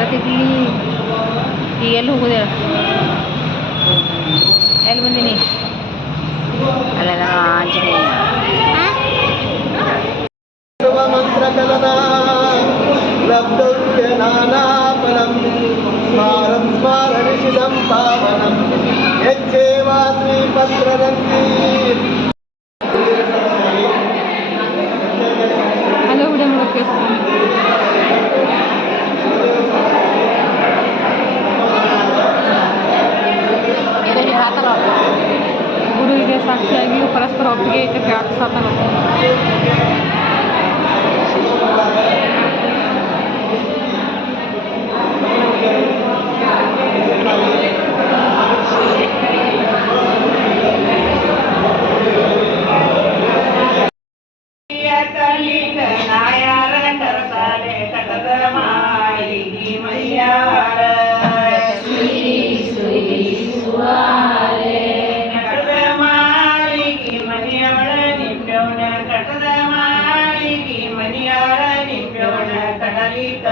ಬರತ್ತಿದ್ಲಿ ಈಗ ಎಲ್ಲಿ ಹೋಗೋದು ಹೇಳು ಎಲ್ಲಿ ಬಂದೀನಿ ಅಲ್ಲೆಲ್ಲ ಆಂಜನೇಯ ಮಂತ್ರಕಲನಾ ಲಬ್ಧೌಖ್ಯ ನಾನಾಫಲಂ ಸ್ಮಾರಂ ಸ್ಮಾರಣಿಷಿದಂ ಪಾವನಂ ಯಚ್ಚೇವಾಸ್ಮಿ ಪತ್ರರಂತಿ ಹಲೋ ವಿಡಿಯೋ ಮಾಡೋಕ್ಕೆ ಗುರುವಿಗೆ ಸಾಕ್ಷಿಯಾಗಿಯೂ ಪರಸ್ಪರ ಒಪ್ಪಿಗೆ ಐತೆ ಸಾತನ ಕಟದ ಮಾಳಿಗೆ ಮನಿಯಾಳ ನಿಂಬೆವಣ ಕಡಲಿಕ